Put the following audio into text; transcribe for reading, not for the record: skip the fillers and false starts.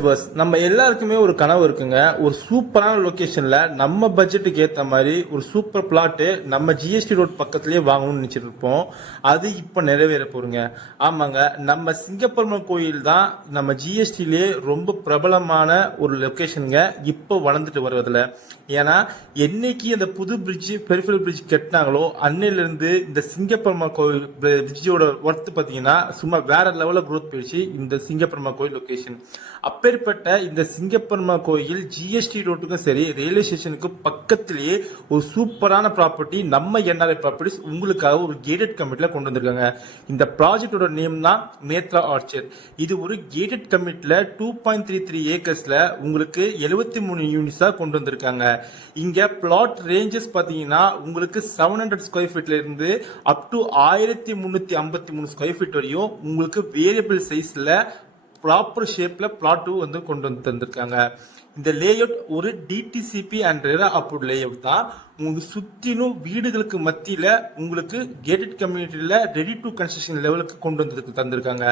Viewers, நம்ம எல்லாருக்குமே ஒரு கனவு இருக்குங்க. ஒரு சூப்பரான லொகேஷன்ல நம்ம பட்ஜெட்டுக்கு ஏத்த மாதிரி ஒரு சூப்பர் பிளாட் நம்ம ஜிஎஸ்டி ரோட் பக்கத்திலேயே வாங்கணும்னு நினைச்சிட்டு இருப்போம். அது இப்ப நிறைவேற போறீங்க. ஆமாங்க, நம்ம சிங்கப்பெருமாள் கோயில் தான் நம்ம ஜிஎஸ்டிலே ரொம்ப பிரபலமான ஒரு லொகேஷனுங்க. இப்போ வளர்ந்துட்டு வருவதில்ல. ஏன்னா என்னைக்கு அந்த புது பிரிட்ஜ் பெரிஃபரல் பிரிட்ஜ் கட்டினாங்களோ அன்னையில இருந்து இந்த சிங்கப்பெருமாள் கோயில் பிரிட்ஜோட ஒர்த் பாத்தீங்கன்னா சும்மா வேற லெவலில் குரோத் போயிடுச்சு இந்த சிங்கப்பெருமாள் கோயில் லொகேஷன். அப்பேற்பட்ட இந்த சிங்கப்பெருமாள் கோயில் ஜிஎஸ்டி ரோட்டுக்கும் சரி ரயில்வே ஸ்டேஷனுக்கு பக்கத்திலேயே ஒரு சூப்பரான ப்ராப்பர்ட்டி நம்ம என்ஆர்ஐ ப்ராப்பர்ட்டிஸ் உங்களுக்காக ஒரு கேட்டட் கமிட்டில கொண்டு வந்திருக்காங்க. இந்த ப்ராஜெக்டோட நேம் தான் நேத்ரா ஆர்ச்சர். இது ஒரு கேட்டட் கமிட்டில 2.33 ஏக்கர்ஸ்ல உங்களுக்கு 73 யூனிட்ஸா கொண்டு வந்திருக்காங்க. இங்க பிளாட் ரேஞ்சஸ் பாத்தீங்கன்னா உங்களுக்கு 700 ஸ்கொயர் ஃபீட்ல இருந்து அப் டு 1353 ஸ்கொயர் ஃபீட் வரையும் உங்களுக்கு வேரியபிள் சைஸ்ல ப்ராப்பர் ஷேப்ல பிளாட் வந்து கொண்டு வந்து தந்திருக்காங்க. இந்த லேஅவுட் ஒரு DTCP and RERA approved layout தான். உங்களுக்கு சுற்றிலும் வீடுகளுக்கு மத்தியில உங்களுக்கு கேட்டட் கம்யூனிட்டியில ரெடி டு கன்ஸ்ட்ரக்ஷன் லெவலுக்கு கொண்டு வந்து தந்திருக்காங்க.